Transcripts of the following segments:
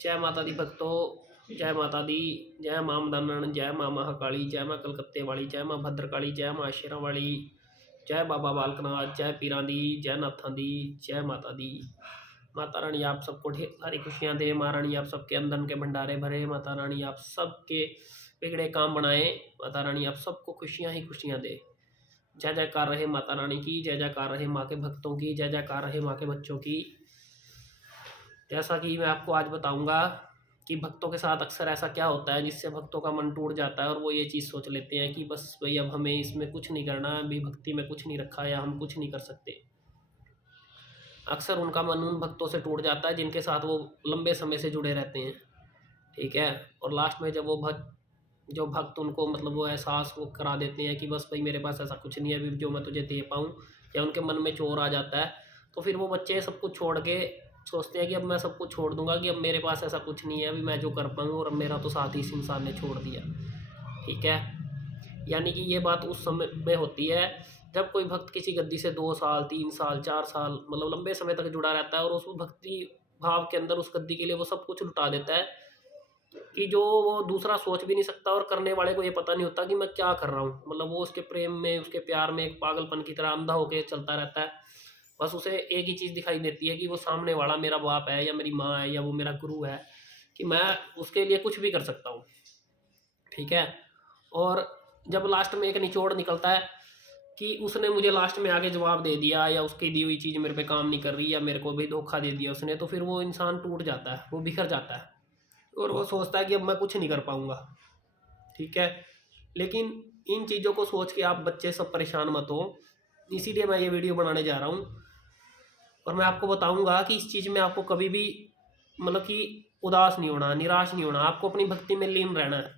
जय माता दी भक्तों, जय माता दी। जय मां मदानण, जय मां महाकाली, जय मां कलकत्ते वाली, जय मां भद्रकाली, जय मां शेरां वाली, जय बाबा बालकनाथ, जय पीरां दी, जय नाथां दी, जय माता दी। माता रानी आप सबको ढेर सारी खुशियाँ दे। माँ रानी आप सबके अंदर के भंडारे भरे। माता रानी आप सबके बिगड़े काम बनाए। माता रानी आप सबको खुशियाँ ही खुशियाँ दे। जय जयकार रहे माता रानी की, जय जयकार रहे माँ के भक्तों की, जय जयकार रहे माँ के बच्चों की। जैसा कि मैं आपको आज बताऊंगा कि भक्तों के साथ अक्सर ऐसा क्या होता है जिससे भक्तों का मन टूट जाता है और वो ये चीज़ सोच लेते हैं कि बस भाई अब हमें इसमें कुछ नहीं करना, अभी भक्ति में कुछ नहीं रखा या हम कुछ नहीं कर सकते। अक्सर उनका मन उन भक्तों से टूट जाता है जिनके साथ वो लंबे समय से जुड़े रहते हैं, ठीक है। और लास्ट में जब वो जो भक्त उनको मतलब वो एहसास वो करा देते हैं कि बस भाई मेरे पास ऐसा कुछ नहीं है अभी जो मैं तुझे दे पाऊँ, या उनके मन में चोर आ जाता है, तो फिर वो बच्चे सब कुछ छोड़ के सोचते हैं कि अब मैं सब कुछ छोड़ दूंगा, कि अब मेरे पास ऐसा कुछ नहीं है अभी मैं जो कर पाऊँ, और अब मेरा तो साथ ही इस इंसान ने छोड़ दिया, ठीक है। यानी कि ये बात उस समय में होती है जब कोई भक्त किसी गद्दी से 2 साल 3 साल 4 साल मतलब लंबे समय तक जुड़ा रहता है और उस भक्ति भाव के अंदर उस गद्दी के लिए वो सब कुछ लुटा देता है कि जो वो दूसरा सोच भी नहीं सकता, और करने वाले को ये पता नहीं होता कि मैं क्या कर रहा हूँ। मतलब वो उसके प्रेम में उसके प्यार में एक पागलपन की तरह अंधा होकर चलता रहता है। बस उसे एक ही चीज़ दिखाई देती है कि वो सामने वाला मेरा बाप है या मेरी माँ है या वो मेरा गुरु है, कि मैं उसके लिए कुछ भी कर सकता हूँ, ठीक है। और जब लास्ट में एक निचोड़ निकलता है कि उसने मुझे लास्ट में आगे जवाब दे दिया या उसकी दी हुई चीज़ मेरे पे काम नहीं कर रही या मेरे को भी धोखा दे दिया उसने, तो फिर वो इंसान टूट जाता है, वो बिखर जाता है और वो सोचता है कि अब मैं कुछ नहीं कर पाऊँगा, ठीक है। लेकिन इन चीज़ों को सोच के आप बच्चे सब परेशान मत हो, इसीलिए मैं ये वीडियो बनाने जा रहा हूँ। और मैं आपको बताऊँगा कि इस चीज़ में आपको कभी भी मतलब कि उदास नहीं होना, निराश नहीं होना, आपको अपनी भक्ति में लीन रहना है।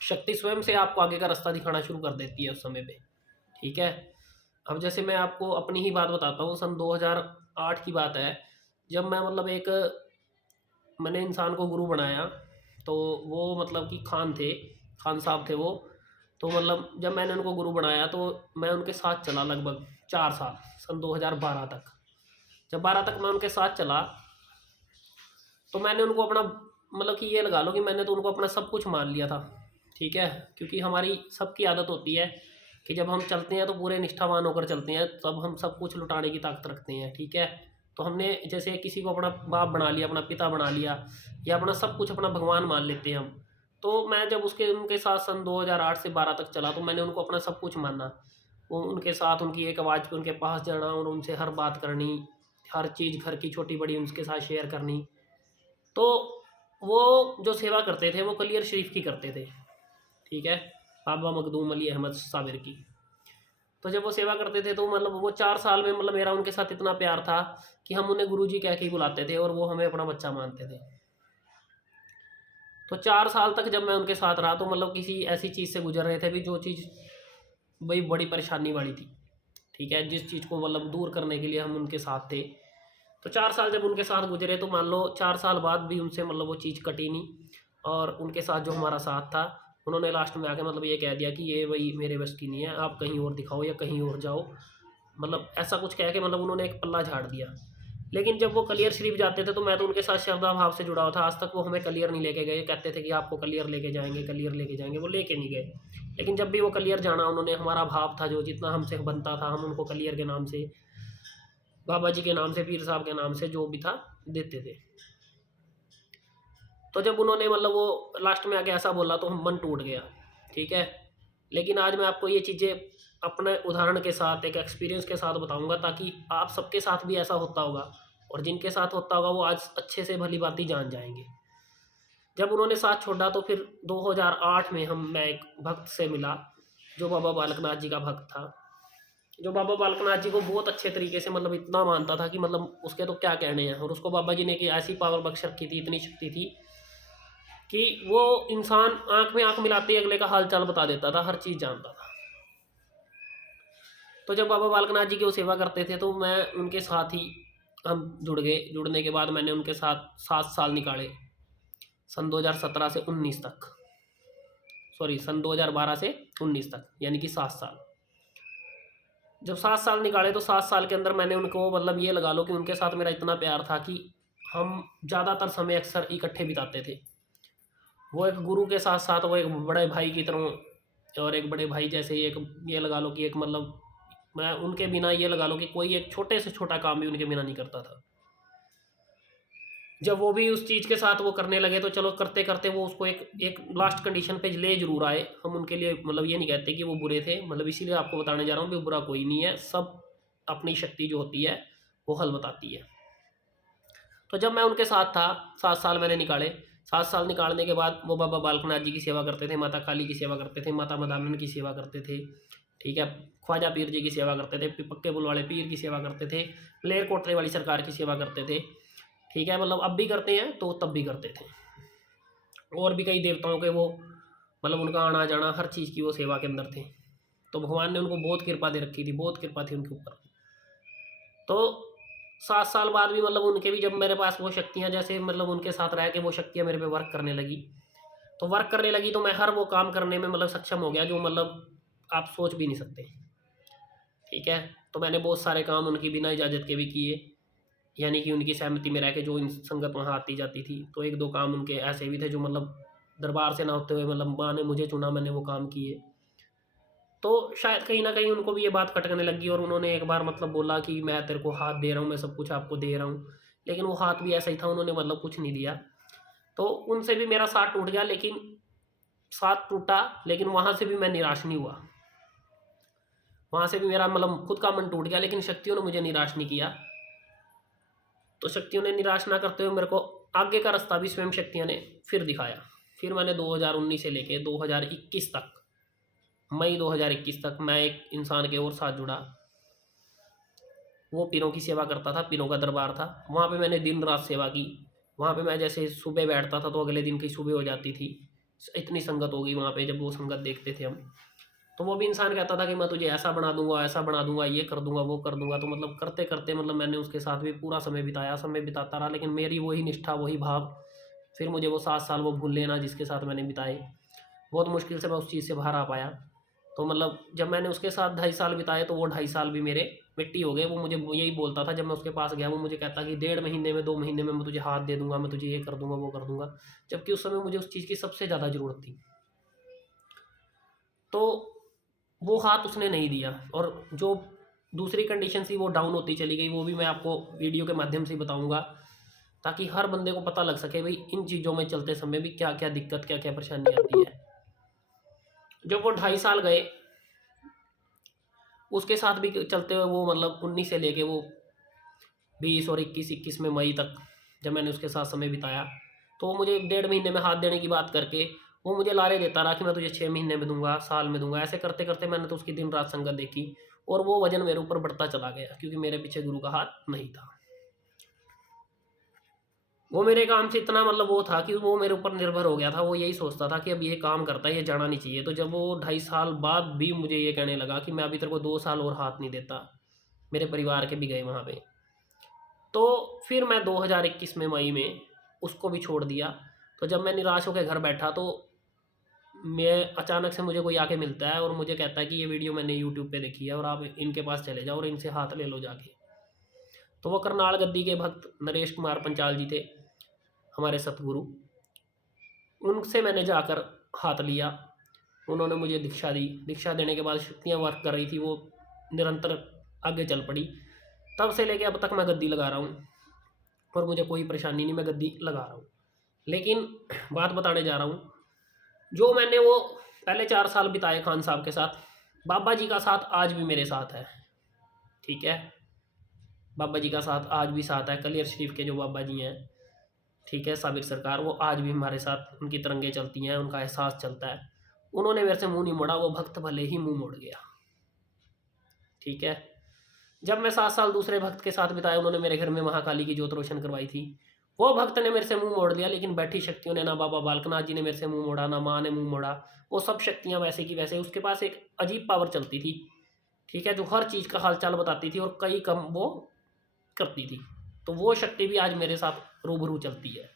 शक्ति स्वयं से आपको आगे का रास्ता दिखाना शुरू कर देती है उस समय पे, ठीक है। अब जैसे मैं आपको अपनी ही बात बताता हूँ, सन 2008 की बात है, जब मैं मतलब एक मैंने इंसान को गुरु बनाया, तो वो मतलब कि खान साहब थे वो। तो मतलब जब मैंने उनको गुरु बनाया तो मैं उनके साथ चला लगभग 4 साल, सन 2012 तक। जब 12 तक मैं उनके साथ चला तो मैंने उनको अपना मतलब कि ये लगा लो कि मैंने तो उनको अपना सब कुछ मान लिया था, ठीक है। क्योंकि हमारी सबकी आदत होती है कि जब हम चलते हैं तो पूरे निष्ठावान होकर चलते हैं, तब हम सब कुछ लुटाने की ताकत रखते हैं, ठीक है। तो हमने जैसे किसी को अपना बाप बना लिया, अपना पिता बना लिया, या अपना सब कुछ अपना भगवान मान लेते हैं हम। तो मैं जब उसके उनके साथ सन 2008 से 12 तक चला तो मैंने उनको अपना सब कुछ माना। वो उनके साथ उनकी एक आवाज़ पे उनके पास जाना और उनसे हर बात करनी, हर चीज़ घर की छोटी बड़ी उनके साथ शेयर करनी। तो वो जो सेवा करते थे वो कलियर शरीफ की करते थे, ठीक है, बाबा मखदूम अली अहमद साबिर की। तो जब वो सेवा करते थे तो मतलब वो 4 साल में मतलब मेरा उनके साथ इतना प्यार था कि हम उन्हें गुरुजी कह के ही बुलाते थे और वो हमें अपना बच्चा मानते थे। तो 4 साल तक जब मैं उनके साथ रहा तो मतलब किसी ऐसी चीज़ से गुजर रहे थे भी जो चीज़ भाई बड़ी परेशानी वाली थी, ठीक है, जिस चीज़ को मतलब दूर करने के लिए हम उनके साथ थे। तो 4 साल जब उनके साथ गुजरे तो मान लो 4 साल बाद भी उनसे मतलब वो चीज़ कटी नहीं, और उनके साथ जो हमारा साथ था उन्होंने लास्ट में आके मतलब ये कह दिया कि ये वही मेरे बस की नहीं है, आप कहीं और दिखाओ या कहीं और जाओ, मतलब ऐसा कुछ कह के मतलब उन्होंने एक पल्ला झाड़ दिया। लेकिन जब वो कलियर शरीफ जाते थे तो मैं तो उनके साथ श्रद्धा भाव से जुड़ा हुआ था। आज तक वो हमें कलियर नहीं लेके गए, कहते थे कि आपको कलियर लेके जाएंगे, कलियर लेके जाएंगे, वो लेके नहीं गए। लेकिन जब भी वो कलियर जाना उन्होंने हमारा भाव था जो जितना हमसे बनता था हम उनको कलियर के नाम से, बाबा जी के नाम से, पीर साहब के नाम से जो भी था देते थे। तो जब उन्होंने मतलब वो लास्ट में आके ऐसा बोला तो हम मन टूट गया, ठीक है। लेकिन आज मैं आपको ये चीज़ें अपने उदाहरण के साथ एक एक्सपीरियंस के साथ बताऊंगा ताकि आप सबके साथ भी ऐसा होता होगा, और जिनके साथ होता होगा वो आज अच्छे से भली बात ही जान जाएंगे। जब उन्होंने साथ छोड़ा तो फिर 2008 में मैं एक भक्त से मिला जो बाबा बालकनाथ जी का भक्त था, जो बाबा बालकनाथ जी को बहुत अच्छे तरीके से मतलब इतना मानता था कि मतलब उसके तो क्या कहने हैं। और उसको बाबा जी ने कि ऐसी पावर बख्श रखी थी, इतनी शक्ति थी कि वो इंसान आंख में आंख मिलाते ही अगले का हाल चाल बता देता था, हर चीज़ जानता था। तो जब बाबा बालकनाथ जी की वो सेवा करते थे तो मैं उनके साथ ही हम जुड़ गए। जुड़ने के बाद मैंने उनके साथ 7 साल निकाले, सन 2017 से 19 तक, सॉरी सन 2012 से 19 तक, यानी कि 7 साल। जब 7 साल निकाले तो 7 साल के अंदर मैंने उनको मतलब ये लगा लो कि उनके साथ मेरा इतना प्यार था कि हम ज़्यादातर समय अक्सर इकट्ठे बिताते थे। वो एक गुरु के साथ साथ वो एक बड़े भाई की तरह, और एक बड़े भाई जैसे एक, ये लगा लो कि एक मतलब मैं उनके बिना, ये लगा लो कि कोई एक छोटे से छोटा काम भी उनके बिना नहीं करता था। जब वो भी उस चीज़ के साथ वो करने लगे तो चलो करते करते वो उसको एक एक लास्ट कंडीशन पे ले जरूर आए। हम उनके लिए मतलब ये नहीं कहते कि वो बुरे थे, मतलब इसीलिए आपको बताने जा रहा हूँ कि बुरा कोई नहीं है, सब अपनी शक्ति जो होती है वो हल बताती है। तो जब मैं उनके साथ था, 7 साल मैंने निकाले। 7 साल निकालने के बाद वो बाबा बालकनाथ जी की सेवा करते थे, माता काली की सेवा करते थे, माता मदानन की सेवा करते थे, ठीक है, ख्वाजा पीर जी की सेवा करते थे, पक्के पुल वाले पीर की सेवा करते थे, लेर कोटरे वाली सरकार की सेवा करते थे, ठीक है, मतलब अब भी करते हैं तो तब भी करते थे। और भी कई देवताओं के वो मतलब उनका आना जाना हर चीज़ की वो सेवा के अंदर थे। तो भगवान ने उनको बहुत कृपा दे रखी थी, बहुत कृपा थी उनके ऊपर। तो 7 साल बाद भी मतलब उनके भी जब मेरे पास वो शक्तियाँ, जैसे मतलब उनके साथ रह के वो शक्तियाँ मेरे पे वर्क करने लगी, तो वर्क करने लगी तो मैं हर वो काम करने में मतलब सक्षम हो गया जो मतलब आप सोच भी नहीं सकते, ठीक है। तो मैंने बहुत सारे काम उनकी बिना इजाज़त के भी किए, यानी कि उनकी सहमति में रह के जो इन संगत वहाँ आती जाती थी। तो एक दो काम उनके ऐसे भी थे जो मतलब दरबार से ना होते हुए मतलब माँ ने मुझे चुना, मैंने वो काम किए। तो शायद कहीं न कहीं उनको भी ये बात खटकने लगी और उन्होंने एक बार मतलब बोला कि मैं तेरे को हाथ दे रहा हूँ, मैं सब कुछ आपको दे रहा हूँ। लेकिन वो हाथ भी ऐसा ही था, उन्होंने मतलब कुछ नहीं दिया। तो उनसे भी मेरा साथ टूट गया, लेकिन साथ टूटा, लेकिन वहाँ से भी मैं निराश नहीं हुआ। वहाँ से भी मेरा मतलब खुद का मन टूट गया, लेकिन शक्तियों ने मुझे निराश नहीं किया। तो शक्तियों ने निराश ना करते हुए मेरे को आगे का रास्ता भी स्वयं शक्तियों ने फिर दिखाया। फिर मैंने 2019 से लेके 2021 तक, मई 2021 तक मैं एक इंसान के और साथ जुड़ा। वो पीरों की सेवा करता था, पीरों का दरबार था, वहाँ पे मैंने दिन रात सेवा की। वहाँ पे मैं जैसे सुबह बैठता था तो अगले दिन की सुबह हो जाती थी, इतनी संगत हो गई वहाँ पे। जब वो संगत देखते थे हम, तो वो भी इंसान कहता था कि मैं तुझे ऐसा बना दूंगा, ऐसा बना दूंगा, ये कर दूंगा, वो कर दूंगा। तो मतलब करते करते मतलब मैंने उसके साथ भी पूरा समय बिताया, समय बिताता रहा, लेकिन मेरी वही निष्ठा, वही भाव, फिर मुझे वो 7 साल वो भूल लेना जिसके साथ मैंने बिताए। बहुत मुश्किल से मैं उस चीज़ से बाहर आ पाया। तो मतलब जब मैंने उसके साथ 2.5 साल बिताए तो वो 2.5 साल भी मेरे मिट्टी हो गए। वो मुझे यही बोलता था, जब मैं उसके पास गया वो मुझे कहता कि 1.5 महीने में, 2 महीने में मैं तुझे हाथ दे दूंगा, मैं तुझे ये कर दूंगा, वो कर दूंगा। जबकि उस समय मुझे उस चीज़ की सबसे ज़्यादा ज़रूरत थी। तो वो हाथ उसने नहीं दिया, और जो दूसरी कंडीशन थी वो डाउन होती चली गई। वो भी मैं आपको वीडियो के माध्यम से बताऊंगा, ताकि हर बंदे को पता लग सके भाई इन चीज़ों में चलते समय भी क्या क्या दिक्कत, क्या क्या परेशानी आती है। जब वो 2.5 साल गए, उसके साथ भी चलते हुए वो मतलब 19 से लेके वो 20 और 21 में मई तक जब मैंने उसके साथ समय बिताया, तो वो मुझे 1.5 महीने में हाथ देने की बात करके वो मुझे लारे देता रहा कि मैं तुझे 6 महीने में दूंगा, साल में दूंगा। ऐसे करते करते मैंने तो उसकी दिन रात संगत देखी, और वो वजन मेरे ऊपर बढ़ता चला गया, क्योंकि मेरे पीछे गुरु का हाथ नहीं था। वो मेरे काम से इतना मतलब वो था कि वो मेरे ऊपर निर्भर हो गया था। वो यही सोचता था कि अब ये काम करता है, ये जाना नहीं चाहिए। तो जब वो 2.5 साल बाद भी मुझे ये कहने लगा कि मैं अभी तेरे को 2 साल और हाथ नहीं देता, मेरे परिवार के भी गए वहाँ पे, तो फिर मैं 2021 में मई में उसको भी छोड़ दिया। तो जब मैं निराश होकर घर बैठा, तो मैं अचानक से मुझे कोई आके मिलता है और मुझे कहता है कि ये वीडियो मैंने यूट्यूब पे देखी है और आप इनके पास चले जाओ और इनसे हाथ ले लो जाके। तो वो करनाल गद्दी के भक्त नरेश कुमार पंचाल जी थे, हमारे सतगुरु। उनसे मैंने जाकर हाथ लिया, उन्होंने मुझे दीक्षा दी। दीक्षा देने के बाद शक्तियाँ वर्क कर रही थी, वो निरंतर आगे चल पड़ी। तब से लेके अब तक मैं गद्दी लगा रहा हूँ, और मुझे कोई परेशानी नहीं, मैं गद्दी लगा रहा हूँ। लेकिन बात बताने जा रहा हूँ, जो मैंने वो पहले 4 साल बिताए खान साहब के साथ, बाबा जी का साथ आज भी मेरे साथ है, ठीक है। बाबा जी का साथ आज भी साथ है, कलियर शरीफ के जो बाबा जी हैं, ठीक है, साबिर सरकार, वो आज भी हमारे साथ, उनकी तरंगे चलती हैं, उनका एहसास चलता है। उन्होंने मेरे से मुंह नहीं मोड़ा, वो भक्त भले ही मुंह मोड़ गया, ठीक है। जब मैं 7 साल दूसरे भक्त के साथ बिताया, उन्होंने मेरे घर में महाकाली की ज्योत रोशन करवाई थी, वो भक्त ने मेरे से मुंह मोड़ लिया। लेकिन बैठी शक्तियों ने, ना बाबा बालकनाथ जी ने मेरे से मुंह मोड़ा, ना माँ ने मुंह मोड़ा। वो सब शक्तियाँ वैसे की वैसे, उसके पास एक अजीब पावर चलती थी, ठीक है, जो हर चीज़ का हालचाल बताती थी और कई कम वो करती थी। तो वो शक्ति भी आज मेरे साथ रूबरू चलती है,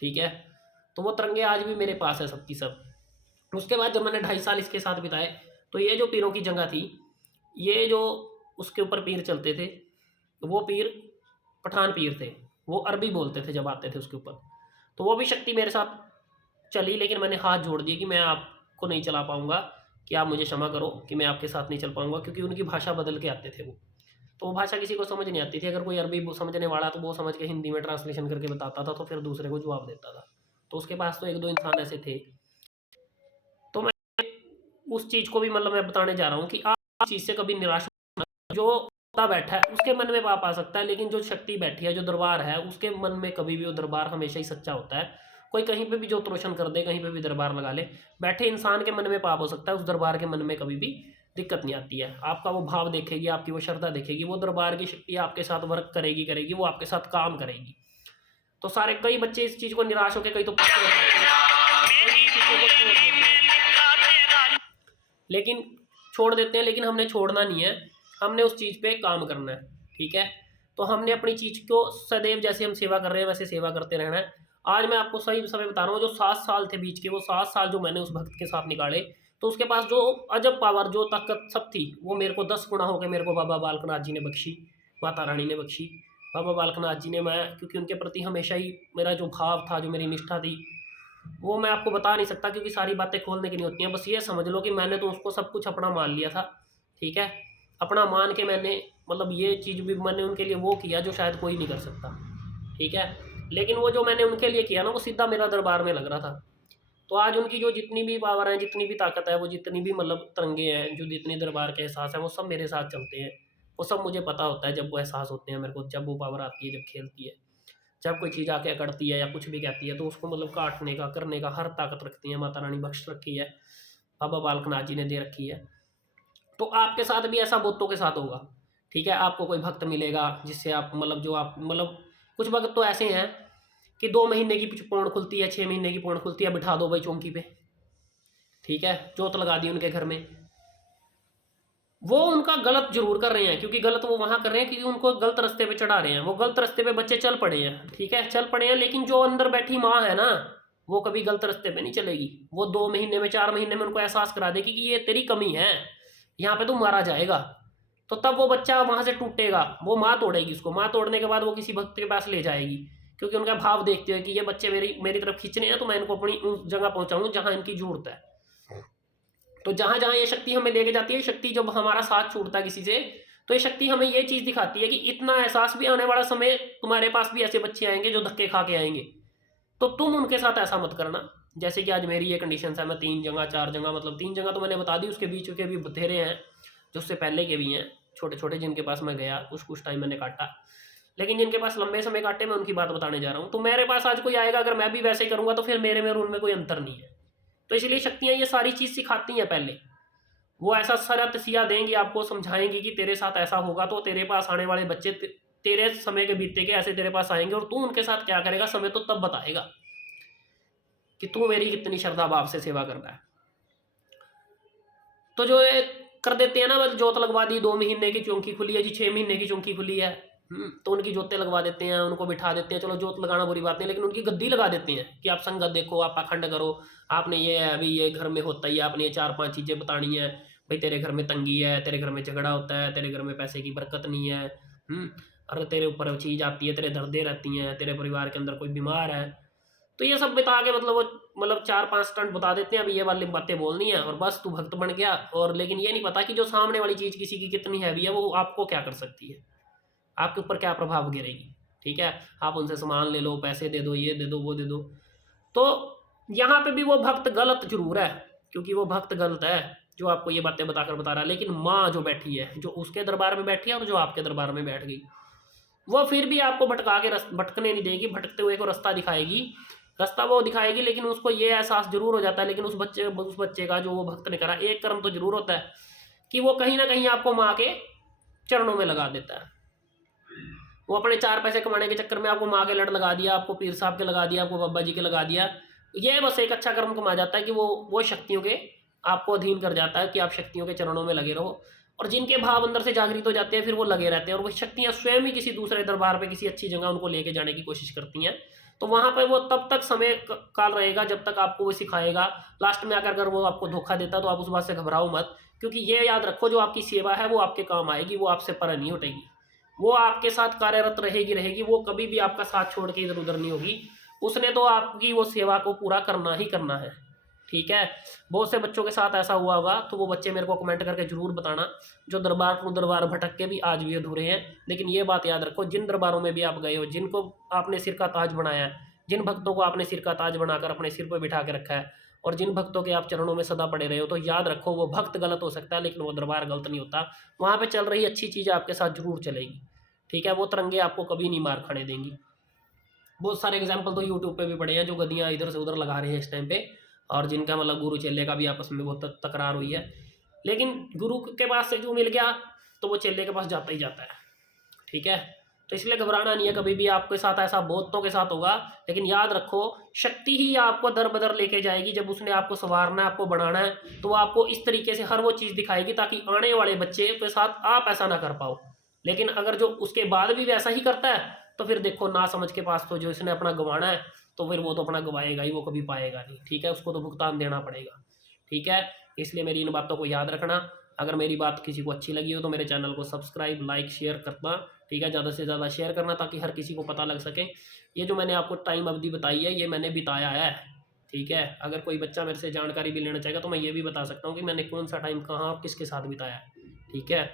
ठीक है। तो वो तरंगे आज भी मेरे पास है, सबकी सब। उसके बाद जब मैंने 2.5 साल इसके साथ बिताए, तो ये जो पीरों की जगह थी, ये जो उसके ऊपर पीर चलते थे, वो पीर पठान पीर थे। वो अरबी बोलते थे जब आते थे उसके ऊपर। तो वो भी शक्ति मेरे साथ चली, लेकिन मैंने हाथ जोड़ दिए कि मैं आपको नहीं चला पाऊँगा, कि आप मुझे क्षमा करो कि मैं आपके साथ नहीं चल पाऊँगा, क्योंकि उनकी भाषा बदल के आते थे वो। तो वो भाषा किसी को समझ नहीं आती थी। अगर कोई अरबी समझने वाला तो वो समझ के हिंदी में ट्रांसलेशन करके बताता था, तो फिर दूसरे को जवाब देता था। तो उसके पास तो 1-2 इंसान ऐसे थे। तो मैं उस चीज़ को भी मतलब मैं बताने जा रहा हूँ कि आप इस चीज़ से कभी निराश मत होना। जो होता बैठा है उसके मन में पाप आ सकता है, लेकिन जो शक्ति बैठी है, जो दरबार है, उसके मन में कभी भी वो दरबार हमेशा ही सच्चा होता है। कोई कहीं पे भी ज्योत रोशन कर दे, कहीं पे भी दरबार लगा ले, बैठे इंसान के मन में पाप हो सकता है, उस दरबार के मन में कभी भी दिक्कत नहीं आती है। आपका वो भाव देखेगी, आपकी वो श्रद्धा देखेगी, वो दरबार की शक्ति आपके साथ वर्क करेगी, वो आपके साथ काम करेगी। तो सारे कई बच्चे इस चीज़ को निराश होकर कई तो पीछे हट जाते हैं, कई इन चीज़ों को छोड़ देते हैं। लेकिन छोड़ देते हैं, लेकिन हमने छोड़ना नहीं है, हमने उस चीज़ पे काम करना है, ठीक है। तो हमने अपनी चीज़ को सदैव जैसे हम सेवा कर रहे हैं वैसे सेवा करते रहना है। आज मैं आपको सही समय बता रहा हूँ, जो 7 साल थे बीच के, वो 7 साल जो मैंने उस भक्त के साथ निकाले, तो उसके पास जो अजब पावर, जो ताकत सब थी, वो मेरे को 10 गुना होकर मेरे को बाबा बालकनाथ जी ने बख्शी, माता रानी ने बख्शी। बाबा बालकनाथ जी ने, मैं क्योंकि उनके प्रति हमेशा ही मेरा जो भाव था, जो मेरी निष्ठा थी, वो मैं आपको बता नहीं सकता, क्योंकि सारी बातें खोलने की नहीं होती हैं। बस ये समझ लो कि मैंने तो उसको सब कुछ अपना मान लिया था, ठीक है। अपना मान के मैंने मतलब ये चीज़ भी मैंने उनके लिए वो किया जो शायद कोई नहीं कर सकता, ठीक है। लेकिन वो जो मैंने उनके लिए किया ना, वो सीधा मेरा दरबार में लग रहा था। तो आज उनकी जो जितनी भी पावर है, जितनी भी ताकत है, वो जितनी भी मतलब तरंगे हैं, जो जितनी दरबार के एहसास है, वो सब मेरे साथ चलते हैं। वो सब मुझे पता होता है जब वो एहसास होते हैं मेरे को, जब वो पावर आती है, जब खेलती है, जब कोई चीज़ आके अकड़ती है या कुछ भी कहती है, तो उसको मतलब काटने का, करने का हर ताकत रखती है माता रानी, बख्श रखी है, बाबा बालकनाथ जी ने दे रखी है। तो आपके साथ भी ऐसा बहुतों के साथ होगा, ठीक है। आपको कोई भक्त मिलेगा जिससे आप मतलब जो आप मतलब कुछ भक्त तो ऐसे हैं कि 2 महीने की पोंड़ खुलती है, 6 महीने की पोंड़ खुलती है, बिठा दो भाई चौंकी पे, ठीक है, जोत लगा दी उनके घर में। वो उनका गलत जरूर कर रहे हैं, क्योंकि गलत वो वहां कर रहे हैं क्योंकि उनको गलत रास्ते पे चढ़ा रहे हैं, वो गलत रास्ते पे बच्चे चल पड़े हैं, ठीक है, चल पड़े हैं। लेकिन जो अंदर बैठी माँ है ना, वो कभी गलत रास्ते पे नहीं चलेगी। वो 2 महीने में, 4 महीने में उनको एहसास करा देगी कि ये तेरी कमी है, यहाँ पे तू मारा जाएगा। तो तब वो बच्चा वहां से टूटेगा, वो माँ तोड़ेगी उसको, माँ तोड़ने के बाद वो किसी भक्त के पास ले जाएगी, क्योंकि उनका भाव देखते हुए कि ये बच्चे मेरी मेरी तरफ खींचने हैं, तो मैं इनको अपनी उस जगह पहुंचाऊं जहां इनकी जरूरत है। तो जहां जहां ये शक्ति हमें लेके जाती है, शक्ति जब हमारा साथ छूटता है किसी से, तो ये शक्ति हमें ये चीज दिखाती है कि इतना एहसास भी आने वाला समय तुम्हारे पास भी ऐसे बच्चे आएंगे जो धक्के खा के आएंगे, तो तुम उनके साथ ऐसा मत करना। जैसे कि आज मेरी ये कंडीशन है, मैं 3 जगह 4 जगह, मतलब 3 जगह तो मैंने बता दी, उसके बीच के भी बथेरे हैं जो उससे पहले के भी हैं, छोटे छोटे, जिनके पास मैं गया, कुछ कुछ टाइम मैंने काटा। लेकिन जिनके पास लंबे समय काटे, मैं उनकी बात बताने जा रहा हूँ। तो मेरे पास आज कोई आएगा, अगर मैं भी वैसे ही करूंगा, तो फिर मेरे में और उनमें कोई अंतर नहीं है। तो इसलिए शक्तियाँ ये सारी चीज़ सिखाती हैं पहले, वो ऐसा सारा तसिया देंगी, आपको समझाएंगी कि तेरे साथ ऐसा होगा, तो तेरे पास आने वाले बच्चे तेरे समय के बीते के ऐसे तेरे पास आएंगे, और तू उनके साथ क्या करेगा, समय तो तब बताएगा कि तू मेरी कितनी श्रद्धा भाव से सेवा कर रहा है। तो जो ये कर देते हैं ना, बस जोत लगवा दी, 2 महीने की चौंकी खुली है जी, 6 महीने की चौंकी खुली है, तो उनकी जोतें लगवा देते हैं, उनको बिठा देते हैं। चलो जोत लगाना बुरी बात नहीं, लेकिन उनकी गद्दी लगा देते हैं कि आप संगत देखो, आप पाखंड करो, आपने ये अभी ये घर में होता ही है, आपने ये 4-5 चीज़ें बतानी है भाई, तेरे घर में तंगी है, तेरे घर में झगड़ा होता है, तेरे घर में पैसे की बरकत नहीं है, अरे तेरे ऊपर चीज़ आती है, तेरे दर्दें रहती हैं, तेरे परिवार के अंदर कोई बीमार है। तो ये सब बता के मतलब वो मतलब 4-5 स्टंट बता देते हैं, अभी ये वाली बातें बोलनी है और बस तू भक्त बन गया। और लेकिन ये नहीं पता कि जो सामने वाली चीज़ किसी की कितनी हैवी है, वो आपको क्या कर सकती है, आपके ऊपर क्या प्रभाव गिरेगी, ठीक है। आप उनसे सामान ले लो, पैसे दे दो, ये दे दो, वो दे दो, तो यहाँ पे भी वो भक्त गलत जरूर है, क्योंकि वो भक्त गलत है जो आपको ये बातें बताकर बता रहा है। लेकिन माँ जो बैठी है, जो उसके दरबार में बैठी है और जो आपके दरबार में बैठ गई, वो फिर भी आपको भटका के भटकने नहीं देगी, भटकते हुए को रास्ता दिखाएगी, रास्ता वो दिखाएगी। लेकिन उसको ये एहसास जरूर हो जाता है, लेकिन उस बच्चे का, जो वो भक्त ने करा, एक कर्म तो जरूर होता है कि वो कहीं ना कहीं आपको माँ के चरणों में लगा देता है। वो अपने 4 पैसे कमाने के चक्कर में आपको माँ के लड़ लगा दिया, आपको पीर साहब के लगा दिया, आपको बाबा जी के लगा दिया। ये बस एक अच्छा कर्म कमा जाता है कि वो शक्तियों के आपको अधीन कर जाता है कि आप शक्तियों के चरणों में लगे रहो। और जिनके भाव अंदर से जागृत हो जाते हैं, फिर वो लगे रहते हैं, और वो शक्तियाँ स्वयं ही किसी दूसरे दरबार पे, किसी अच्छी जगह उनको लेके जाने की कोशिश करती हैं। तो वहाँ पे वो तब तक समय काल रहेगा जब तक आपको वो सिखाएगा। लास्ट में आकर अगर वो आपको धोखा देता, तो आप उस बात से घबराओ मत, क्योंकि ये याद रखो, जो आपकी सेवा है वो आपके काम आएगी, वो आपसे पर नहीं हटेगी। वो आपके साथ कार्यरत रहेगी, वो कभी भी आपका साथ छोड़ के इधर उधर नहीं होगी। उसने तो आपकी वो सेवा को पूरा करना ही करना है, ठीक है। बहुत से बच्चों के साथ ऐसा हुआ होगा, तो वो बच्चे मेरे को कमेंट करके जरूर बताना, जो दरबार टू दरबार भटक के भी आज भी अधूरे हैं। लेकिन ये बात याद रखो, जिन दरबारों में भी आप गए हो, जिनको आपने सिर का ताज बनाया है, जिन भक्तों को आपने सिर का ताज बनाकर अपने सिर पर बिठा के रखा है, और जिन भक्तों के आप चरणों में सदा पड़े रहे हो, तो याद रखो वो भक्त गलत हो सकता है लेकिन वो दरबार गलत नहीं होता। वहाँ पे चल रही अच्छी चीज़ आपके साथ जरूर चलेगी, ठीक है। वो तिरंगे आपको कभी नहीं मार खाने देंगी। बहुत सारे एग्जाम्पल तो यूट्यूब पे भी पड़े हैं, जो गद्दियाँ इधर से उधर लगा रहे हैं इस टाइम पे, और जिनका मतलब गुरु चेले का भी आपस में बहुत तकरार हुई है। लेकिन गुरु के पास से जो मिल गया तो वो चेले के पास जाता ही जाता है, ठीक है। तो इसलिए घबराना नहीं है, कभी भी आपके साथ ऐसा बहुतों के साथ होगा। लेकिन याद रखो, शक्ति ही आपको दर बदर लेके जाएगी। जब उसने आपको संवारना है, आपको बढ़ाना है, तो वो आपको इस तरीके से हर वो चीज़ दिखाएगी ताकि आने वाले बच्चे के साथ आप ऐसा ना कर पाओ। लेकिन अगर जो उसके बाद भी वैसा ही करता है, तो फिर देखो ना समझ के पास तो जो इसने अपना गंवाना है, तो फिर वो तो अपना गंवाएगा ही, वो कभी पाएगा नहीं, ठीक है। उसको तो भुगतान देना पड़ेगा, ठीक है। इसलिए मेरी इन बातों को याद रखना। अगर मेरी बात किसी को अच्छी लगी हो तो मेरे चैनल को सब्सक्राइब, लाइक, शेयर करना, ठीक है। ज़्यादा से ज़्यादा शेयर करना ताकि हर किसी को पता लग सके। ये जो मैंने आपको टाइम अवधि बताई है, ये मैंने बिताया है, ठीक है। अगर कोई बच्चा मेरे से जानकारी भी लेना चाहेगा तो मैं ये भी बता सकता हूँ कि मैंने कौन सा टाइम कहाँ और किसके साथ बिताया है, ठीक है।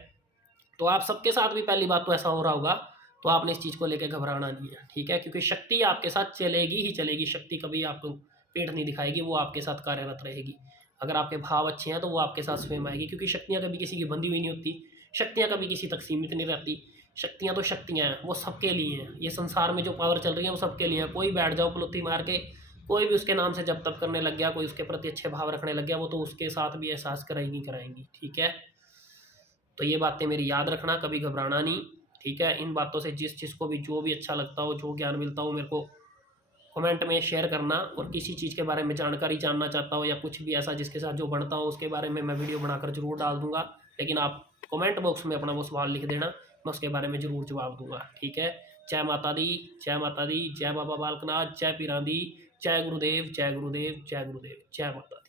तो आप सबके साथ भी पहली बात तो ऐसा हो रहा होगा, तो आपने इस चीज़ को लेकर घबराना नहीं है, ठीक है। क्योंकि शक्ति आपके साथ चलेगी ही चलेगी, शक्ति कभी आपको पेट नहीं दिखाएगी, वो आपके साथ कार्यरत रहेगी। अगर आपके भाव अच्छे हैं तो वो आपके साथ स्वयं आएगी, क्योंकि शक्तियाँ कभी किसी की बंधी हुई नहीं होती, शक्तियाँ कभी किसी तक सीमित नहीं रहती। शक्तियाँ तो शक्तियाँ हैं, वो सबके लिए हैं। ये संसार में जो पावर चल रही है वो सबके लिए है। कोई बैठ जाओ पलुत्ती मार के, कोई भी उसके नाम से जब तब करने लग गया, कोई उसके प्रति अच्छे भाव रखने लग गया, वो तो उसके साथ भी एहसास कराएंगी, ठीक है। तो ये बातें मेरी याद रखना, कभी घबराना नहीं, ठीक है। इन बातों से जिस चीज़ को भी जो भी अच्छा लगता हो, जो ज्ञान मिलता हो, मेरे को कमेंट में शेयर करना। और किसी चीज़ के बारे में जानकारी जानना चाहता हो या कुछ भी ऐसा जिसके साथ जो बनता हो, उसके बारे में मैं वीडियो बनाकर जरूर डाल दूंगा। लेकिन आप कमेंट बॉक्स में अपना वो सवाल लिख देना, मैं उसके बारे में ज़रूर जवाब दूंगा, ठीक है। जय माता दी, जय माता दी, जय बाबा बालकनाथ, जय पीरां दी, जय गुरुदेव, जय गुरुदेव, जय गुरुदेव, जय माता दी।